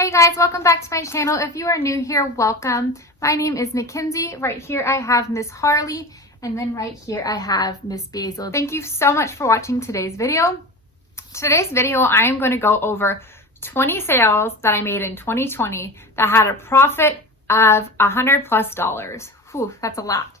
Hey guys, welcome back to my channel. If you are new here, welcome. My name is Mackenzie. Right here I have Miss Harley, and then right here I have Miss Basil. Thank you so much for watching today's video. Today's video, I am going to go over 20 sales that I made in 2020 that had a profit of $100+. Whew, that's a lot.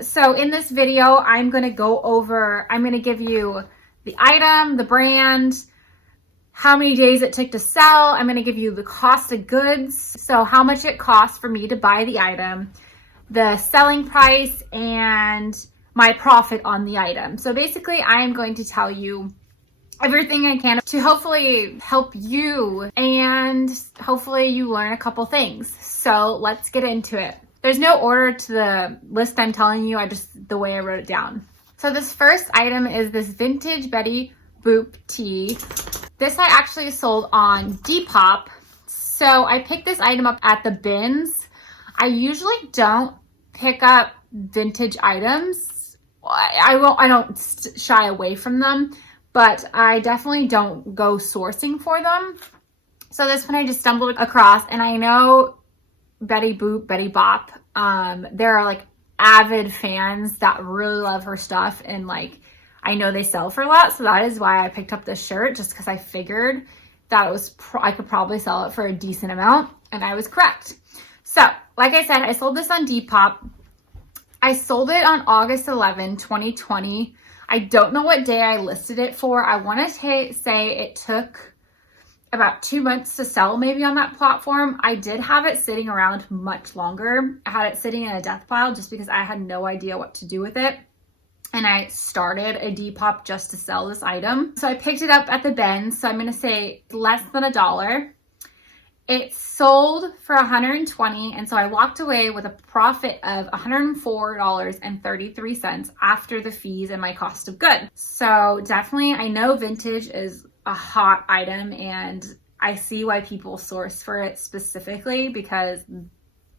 So in this video, I'm going to give you the item, the brand, how many days it took to sell. I'm going to give you the cost of goods. So how much it costs for me to buy the item, the selling price, and my profit on the item. So basically, I am going to tell you everything I can to hopefully help you, and hopefully you learn a couple things. So let's get into it. There's no order to the list I'm telling you, the way I wrote it down. So this first item is this vintage Betty Boop tee. This I actually sold on Depop. So I picked this item up at the bins. I usually don't pick up vintage items. I don't shy away from them, but I definitely don't go sourcing for them. So this one I just stumbled across, and I know Betty Boop, Betty Bop, there are like avid fans that really love her stuff, and like I know they sell for a lot, so that is why I picked up this shirt, just because I figured that I could probably sell it for a decent amount, and I was correct. So, like I said, I sold this on Depop. I sold it on August 11, 2020. I don't know what day I listed it for. I want to say it took about 2 months to sell maybe on that platform. I did have it sitting around much longer. I had it sitting in a death pile just because I had no idea what to do with it. And I started a Depop just to sell this item. So I picked it up at the bins. So I'm going to say less than $1. It sold for $120. And so I walked away with a profit of $104.33 after the fees and my cost of goods. So definitely, I know vintage is a hot item, and I see why people source for it specifically, because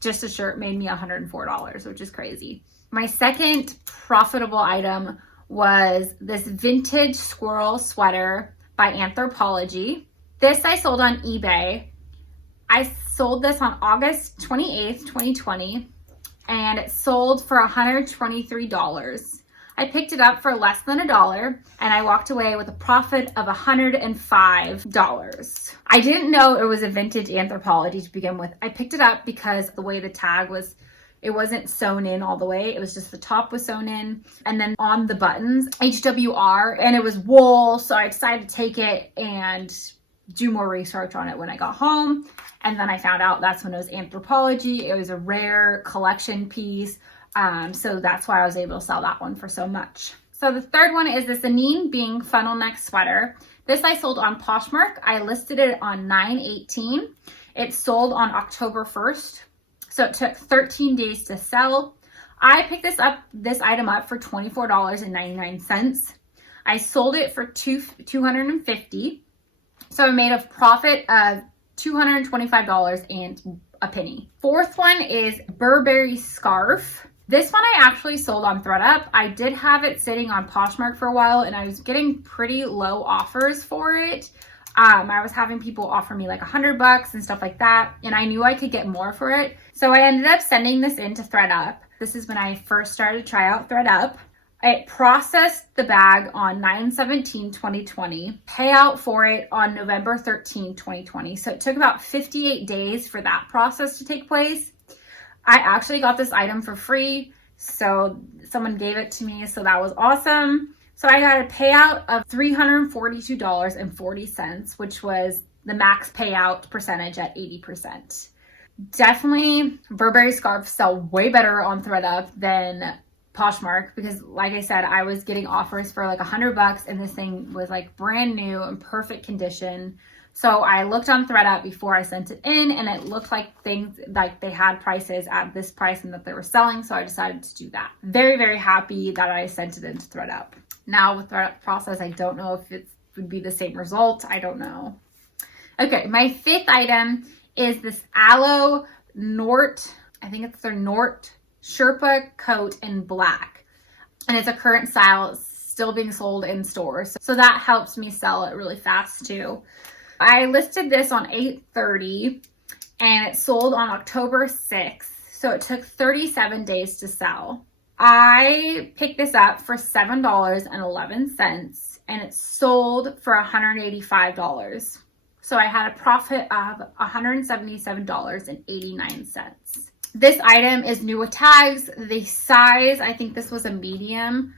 just a shirt made me $104, which is crazy. My second profitable item was this vintage squirrel sweater by Anthropology. This I sold on eBay. I sold this on August 28th, 2020, and it sold for $123. I picked it up for less than $1, and I walked away with a profit of $105. I didn't know it was a vintage Anthropology to begin with. I picked it up because the way the tag was, it wasn't sewn in all the way. It was just the top was sewn in. And then on the buttons, HWR, and it was wool. So I decided to take it and do more research on it when I got home. And then I found out that's when it was Anthropology. It was a rare collection piece. So that's why I was able to sell that one for so much. So the third one is this Anine Bing funnel neck sweater. This I sold on Poshmark. I listed it on 9/18. It sold on October 1st. So it took 13 days to sell. I picked this item up for $24.99. I sold it for $250. So I made a profit of $225 and a penny. Fourth one is Burberry scarf. This one I actually sold on Thredup. I did have it sitting on Poshmark for a while, and I was getting pretty low offers for it. I was having people offer me like $100 and stuff like that, and I knew I could get more for it. So I ended up sending this into Thredup. This is when I first started to try out Thredup. I processed the bag on 9/17/2020, payout for it on November 13, 2020. So it took about 58 days for that process to take place. I actually got this item for free, so someone gave it to me, so that was awesome. So I got a payout of $342.40, which was the max payout percentage at 80%. Definitely, Burberry scarves sell way better on Thredup than Poshmark, because like I said, I was getting offers for like $100, and this thing was like brand new and perfect condition. So I looked on Thredup before I sent it in, and it looked like things like they had prices at this price and that they were selling. So I decided to do that. Very, very happy that I sent it into Thredup. Now with Thredup process, I don't know if it would be the same result. I don't know. Okay, my fifth item is this Aloe Nort. I think it's their Nort Sherpa coat in black. And it's a current style, still being sold in stores. So that helps me sell it really fast too. I listed this on 8/30 and it sold on October 6th. So it took 37 days to sell. I picked this up for $7.11 and it sold for $185. So I had a profit of $177.89. This item is new with tags. The size, I think this was a medium,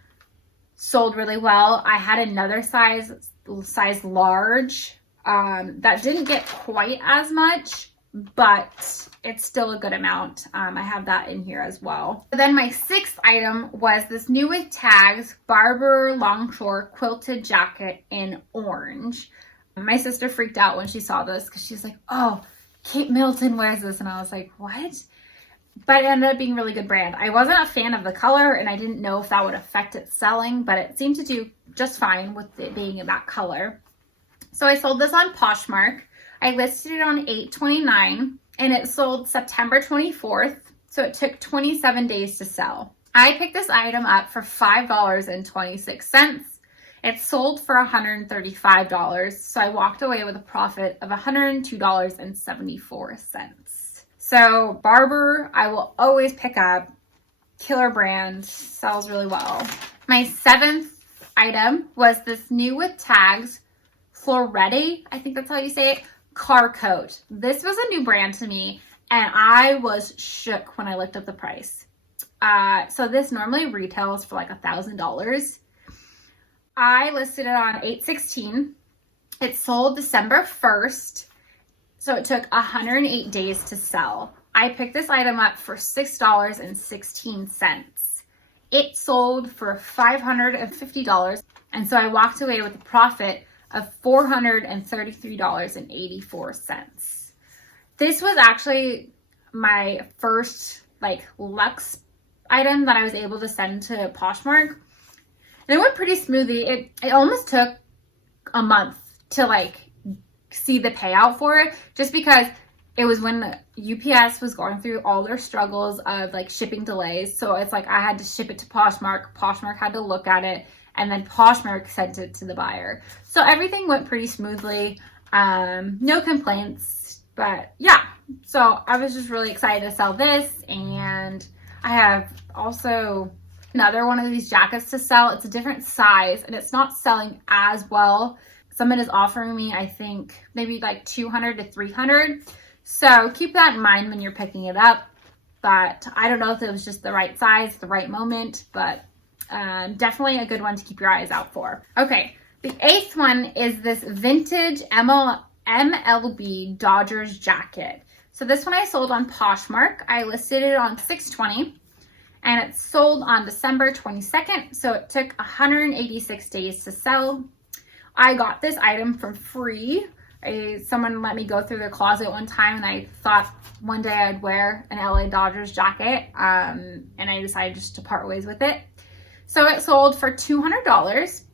sold really well. I had another size large that didn't get quite as much, but it's still a good amount. I have that in here as well. Then my 6th item was this new with tags Barber longshore quilted jacket in orange. My sister freaked out when she saw this because she's like, oh, Kate Middleton wears this. And I was like, what? But it ended up being a really good brand. I wasn't a fan of the color and I didn't know if that would affect its selling, but it seemed to do just fine with it being in that color. So I sold this on Poshmark. I listed it on 8/29 and it sold September 24th. So it took 27 days to sell. I picked this item up for $5.26. It sold for $135. So I walked away with a profit of $102.74. So Barber, I will always pick up. Killer brand, sells really well. My 7th item was this new with tags Florette, I think that's how you say it, car coat. This was a new brand to me and I was shook when I looked up the price. So this normally retails for like $1,000. I listed it on 8/16. It sold December 1st. So it took 108 days to sell. I picked this item up for $6.16. It sold for $550. And so I walked away with a profit of $433.84. This was actually my first like luxe item that I was able to send to Poshmark. And it went pretty smoothly. It almost took a month to like see the payout for it, just because it was when UPS was going through all their struggles of like shipping delays. So it's like I had to ship it to Poshmark. Poshmark had to look at it, and then Poshmark sent it to the buyer. So everything went pretty smoothly. No complaints, but yeah. So I was just really excited to sell this, and I have also another one of these jackets to sell. It's a different size and it's not selling as well. Someone is offering me, I think, maybe like $200 to $300. So keep that in mind when you're picking it up. But I don't know if it was just the right size, the right moment, but definitely a good one to keep your eyes out for. Okay, the 8th one is this vintage MLB Dodgers jacket. So this one I sold on Poshmark. I listed it on 6/20. And it sold on December 22nd, so it took 186 days to sell. I got this item for free. Someone let me go through their closet one time, and I thought one day I'd wear an LA Dodgers jacket, and I decided just to part ways with it. So it sold for $200,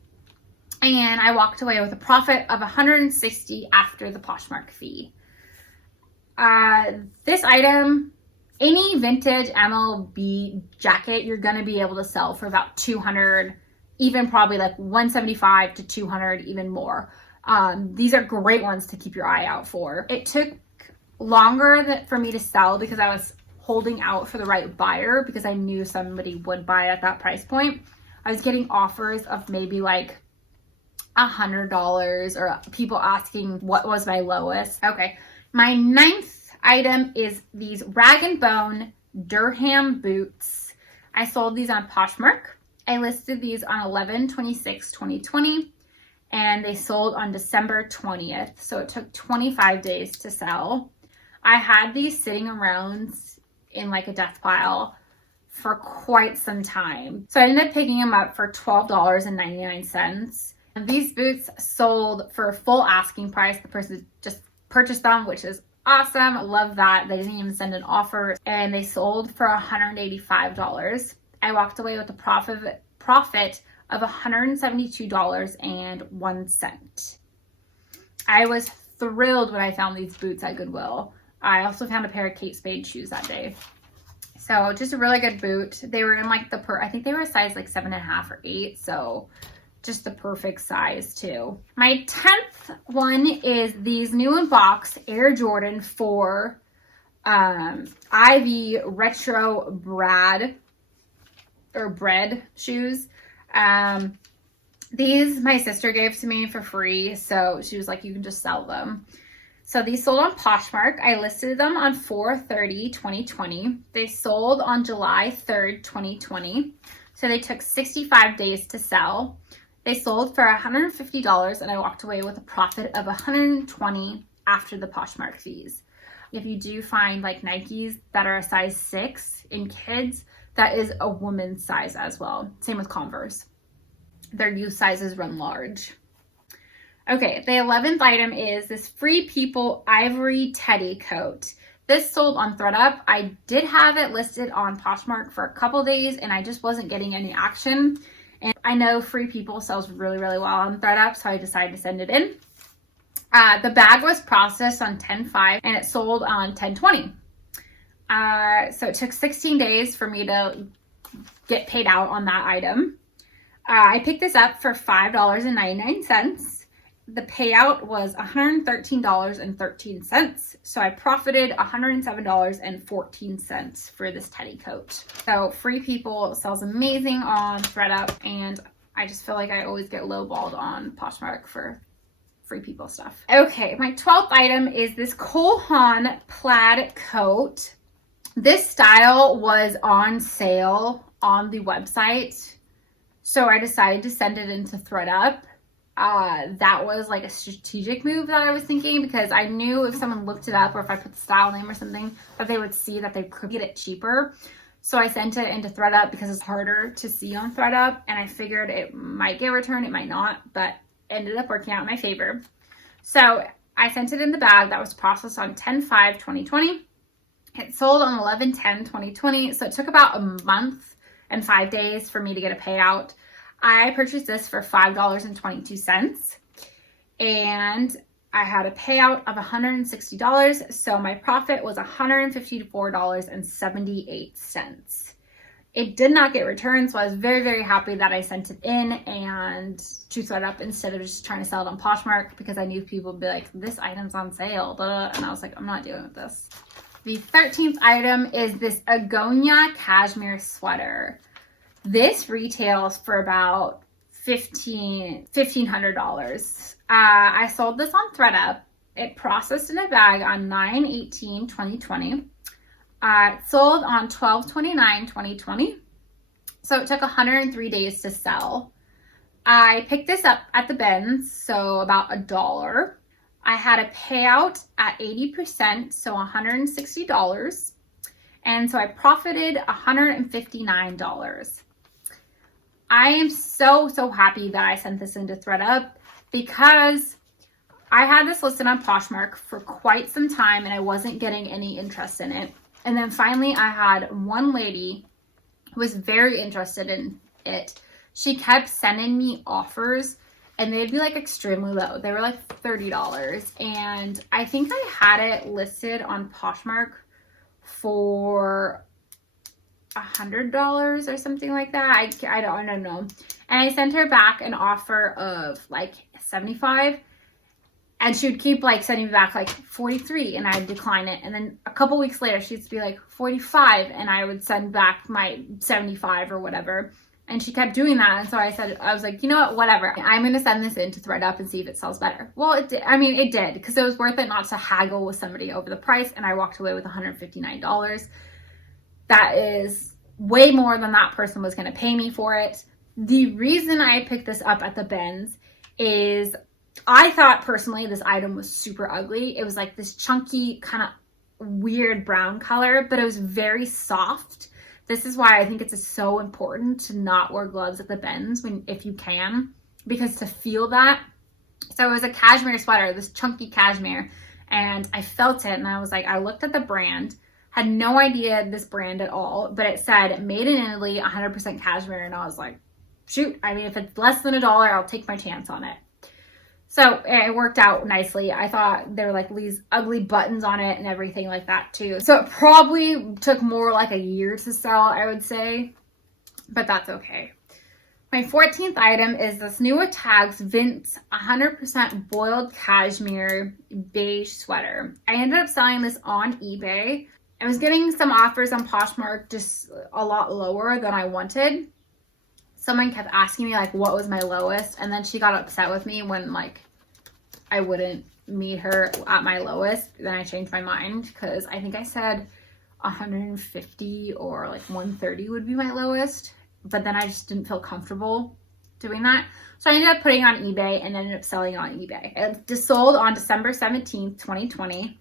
and I walked away with a profit of $160 after the Poshmark fee. This item, any vintage MLB jacket, you're going to be able to sell for about $200, even probably like $175 to $200, even more. These are great ones to keep your eye out for. It took longer for me to sell because I was holding out for the right buyer, because I knew somebody would buy at that price point. I was getting offers of maybe like $100 or people asking what was my lowest. Okay, my 9th item is these Rag & Bone Durham boots. I sold these on Poshmark. I listed these on 11/26/2020, and they sold on December 20th. So it took 25 days to sell. I had these sitting around in like a death pile for quite some time. So I ended up picking them up for $12.99. And these boots sold for full asking price. The person just purchased them, which is awesome. I love that. They didn't even send an offer, and they sold for $185. I walked away with a profit of $172.01. I was thrilled when I found these boots at Goodwill. I also found a pair of Kate Spade shoes that day. So just a really good boot. They were in like I think they were a size like 7.5 or 8. So just the perfect size too. My 10th one is these new in box Air Jordan 4 Ivy Retro bread shoes. These my sister gave to me for free, so she was like, you can just sell them. So these sold on Poshmark. I listed them on 4/30/2020. They sold on July 3rd, 2020. So they took 65 days to sell. They sold for $150 and I walked away with a profit of $120 after the Poshmark fees. If you do find like Nikes that are a size 6 in kids, that is a woman's size as well. Same with Converse. Their youth sizes run large. Okay, the 11th item is this Free People Ivory Teddy Coat. This sold on Thredup. I did have it listed on Poshmark for a couple days and I just wasn't getting any action. And I know Free People sells really, really well on Thredup, so I decided to send it in. The bag was processed on 10/5 and it sold on 10/20. So it took 16 days for me to get paid out on that item. I picked this up for $5.99. The payout was $113.13. So I profited $107.14 for this teddy coat. So Free People sells amazing on Thredup, and I just feel like I always get lowballed on Poshmark for Free People stuff. Okay, my 12th item is this Cole Haan plaid coat. This style was on sale on the website, so I decided to send it into Thredup. That was like a strategic move that I was thinking, because I knew if someone looked it up or if I put the style name or something, that they would see that they could get it cheaper. So I sent it into Thredup because it's harder to see on Thredup, and I figured it might get returned, it might not, but ended up working out in my favor. So I sent it in the bag that was processed on 10/5/2020. It sold on 11/10/2020, so it took about a month and 5 days for me to get a payout. I purchased this for $5.22, and I had a payout of $160, so my profit was $154.78. It did not get returned, so I was very, very happy that I sent it in and to Thredup instead of just trying to sell it on Poshmark, because I knew people would be like, this item's on sale, and I was like, I'm not dealing with this. The 13th item is this Agonia Cashmere sweater. This retails for about $1,500. I sold this on Thredup. It processed in a bag on 9/18/2020. It sold on 12/29/2020. So it took 103 days to sell. I picked this up at the bins, so about $1. I had a payout at 80%, so $160. And so I profited $159. I am so, so happy that I sent this into Thredup, because I had this listed on Poshmark for quite some time and I wasn't getting any interest in it. And then finally I had one lady who was very interested in it. She kept sending me offers and they'd be like extremely low. They were like $30. And I think I had it listed on Poshmark for $100 or something like that. I don't know. And I sent her back an offer of like $75, and she would keep like sending me back like $43, and I'd decline it. And then a couple weeks later she'd be like $45, and I would send back my $75 or whatever. And she kept doing that. And so I was like, you know what, whatever. I'm going to send this in to Thredup and see if it sells better. Well, it did. I mean, it did, because it was worth it not to haggle with somebody over the price. And I walked away with $159. That is way more than that person was going to pay me for it. The reason I picked this up at the bins is I thought personally this item was super ugly. It was like this chunky kind of weird brown color, but it was very soft. This is why I think it's so important to not wear gloves at the bins if you can, because to feel that. So it was a cashmere sweater, this chunky cashmere, and I felt it and I was like, I looked at the brand, had no idea this brand at all, but it said made in Italy, 100% cashmere, and I was like, shoot, I mean, if it's less than $1, I'll take my chance on it. So it worked out nicely. I thought there were like these ugly buttons on it and everything like that too. So it probably took more like a year to sell, I would say, but that's okay. My 14th item is this new Tags Vince 100% boiled cashmere beige sweater. I ended up selling this on eBay. I was getting some offers on Poshmark just a lot lower than I wanted. Someone kept asking me like what was my lowest, and then she got upset with me when like I wouldn't meet her at my lowest. Then I changed my mind because I think I said 150 or like 130 would be my lowest, but then I just didn't feel comfortable doing that. So I ended up putting it on eBay and ended up selling it on eBay. It just sold on December 17th, 2020.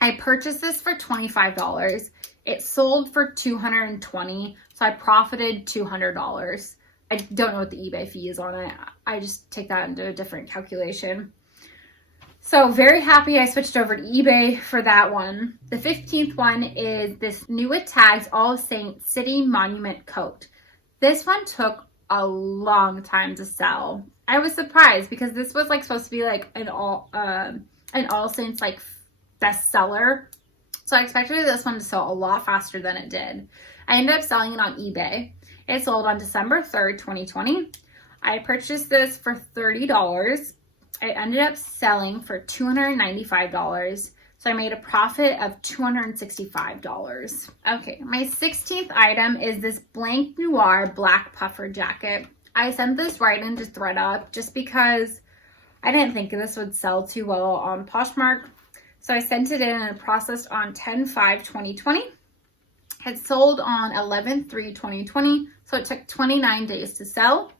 I purchased this for $25. It sold for $220, so I profited $200. I don't know what the eBay fee is on it. I just take that into a different calculation. So very happy I switched over to eBay for that one. The 15th one is this new Tags All Saints City Monument coat. This one took a long time to sell. I was surprised because this was like supposed to be like an All Saints like bestseller. So I expected this one to sell a lot faster than it did. I ended up selling it on eBay. It sold on December 3rd, 2020. I purchased this for $30. I ended up selling for $295. So I made a profit of $265. Okay, my 16th item is this Blanc Noir black puffer jacket. I sent this right into Thredup just because I didn't think this would sell too well on Poshmark. So I sent it in and processed on 10/5/2020. It sold on 11/3/2020, so it took 29 days to sell.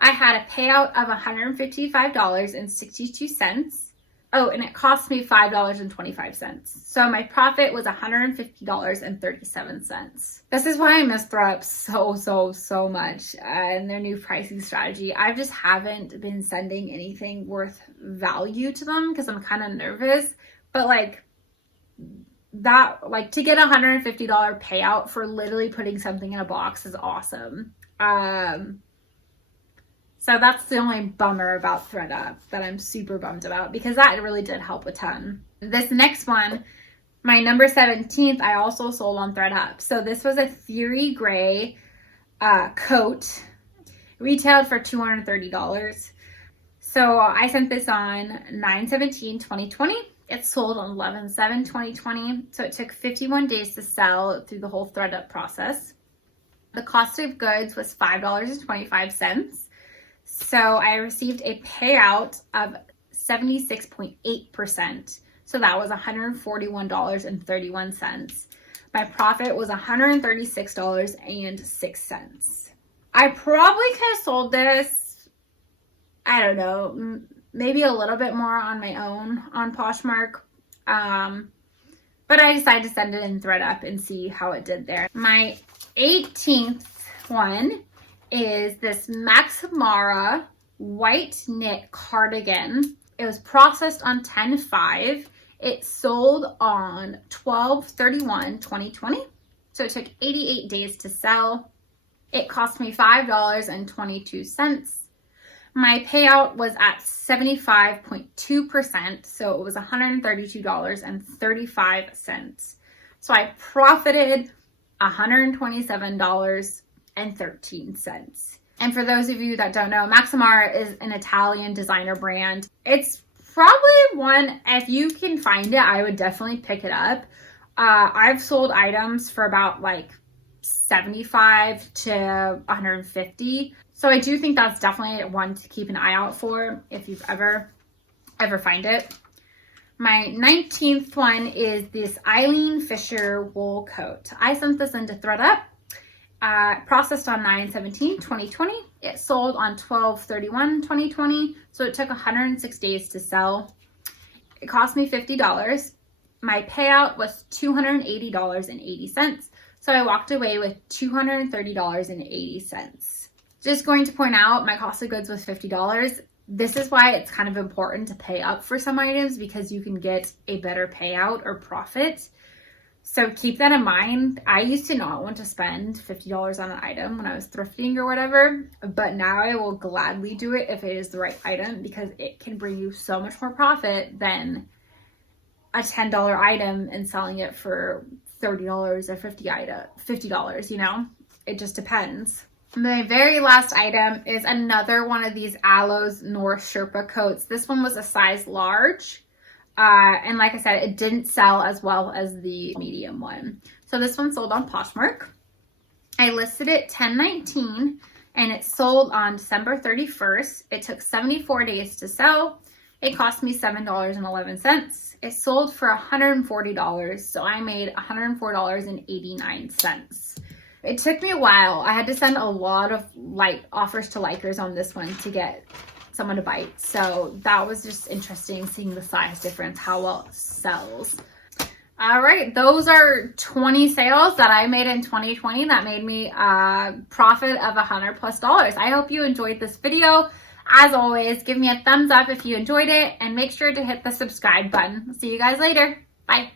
I had a payout of $155.62. Oh, and it cost me $5.25. So my profit was $150.37. This is why I miss Thredup so much and their new pricing strategy. I just haven't been sending anything worth value to them because I'm kind of nervous. But like that, like to get a $150 payout for literally putting something in a box is awesome. So that's the only bummer about Thredup that I'm super bummed about because that really did help a ton. This next one, my number 17th, I also sold on Thredup. So this was a Theory Gray coat, retailed for $230. So I sent this on 9/17/2020. It sold on 11/7/2020. So it took 51 days to sell through the whole Thredup process. The cost of goods was $5.25. So I received a payout of 76.8%. So that was $141.31. My profit was $136.06. I probably could have sold this, I don't know, maybe a little bit more on my own on Poshmark. But I decided to send it in Thredup and see how it did there. My 18th one is this Maximara white knit cardigan. It was processed on 10/5. It sold on 12/31/2020. So it took 88 days to sell. It cost me $5.22. My payout was at 75.2%. So it was $132.35. So I profited $127.13. And for those of you that don't know, Maximara is an Italian designer brand. It's probably one, if you can find it, I would definitely pick it up. I've sold items for about like 75 to 150. So I do think that's definitely one to keep an eye out for if you've ever find it. My 19th one is this Eileen Fisher wool coat. I sent this into Thredup. Processed on 9/17/2020. It sold on 12/31/2020. So it took 106 days to sell. It cost me $50. My payout was $280.80. So I walked away with $230.80. Just going to point out, my cost of goods was $50. This is why it's kind of important to pay up for some items because you can get a better payout or profit. So keep that in mind. I used to not want to spend $50 on an item when I was thrifting or whatever, but now I will gladly do it if it is the right item because it can bring you so much more profit than a $10 item and selling it for $30 or $50, you know? It just depends. My very last item is another one of these Aloes North Sherpa coats. This one was a size large. And like I said, it didn't sell as well as the medium one. So this one sold on Poshmark. I listed it $10.19 and it sold on December 31st. It took 74 days to sell. It cost me $7.11. It sold for $140. So I made $104.89. It took me a while. I had to send a lot of offers to likers on this one to get someone to bite. So that was just interesting seeing the size difference, how well it sells. All right, those are 20 sales that I made in 2020 that made me a profit of $100+ I hope you enjoyed this video. As always, give me a thumbs up if you enjoyed it and make sure to hit the subscribe button. See you guys later. Bye.